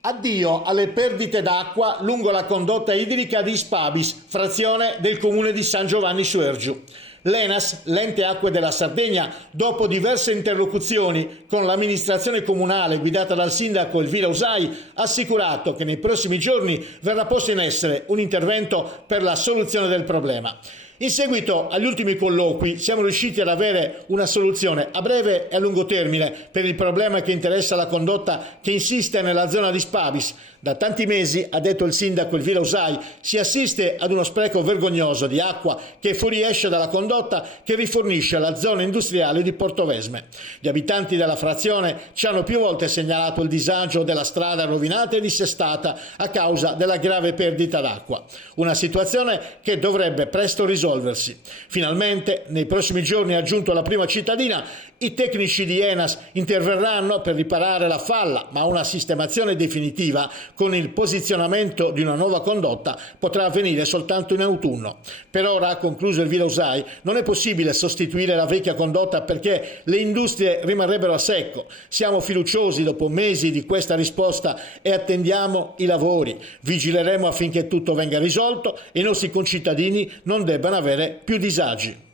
Addio alle perdite d'acqua lungo la condotta idrica di Spabis, frazione del comune di San Giovanni Suergiu. L'ENAS, l'ente acque della Sardegna, dopo diverse interlocuzioni con l'amministrazione comunale guidata dal sindaco Elvira Usai, ha assicurato che nei prossimi giorni verrà posto in essere un intervento per la soluzione del problema. In seguito agli ultimi colloqui siamo riusciti ad avere una soluzione a breve e a lungo termine per il problema che interessa la condotta che insiste nella zona di Spabis. Da tanti mesi, ha detto il sindaco Elvira Usai, si assiste ad uno spreco vergognoso di acqua che fuoriesce dalla condotta che rifornisce la zona industriale di Portovesme. Gli abitanti della frazione ci hanno più volte segnalato il disagio della strada rovinata e dissestata a causa della grave perdita d'acqua. Una situazione che dovrebbe presto risolversi. Finalmente, nei prossimi giorni, ha aggiunto la prima cittadina, i tecnici di ENAS interverranno per riparare la falla, ma una sistemazione definitiva con il posizionamento di una nuova condotta potrà avvenire soltanto in autunno. Per ora, ha concluso Elvira Usai, non è possibile sostituire la vecchia condotta perché le industrie rimarrebbero a secco. Siamo fiduciosi dopo mesi di questa risposta e attendiamo i lavori. Vigileremo affinché tutto venga risolto e i nostri concittadini non debbano avere più disagi.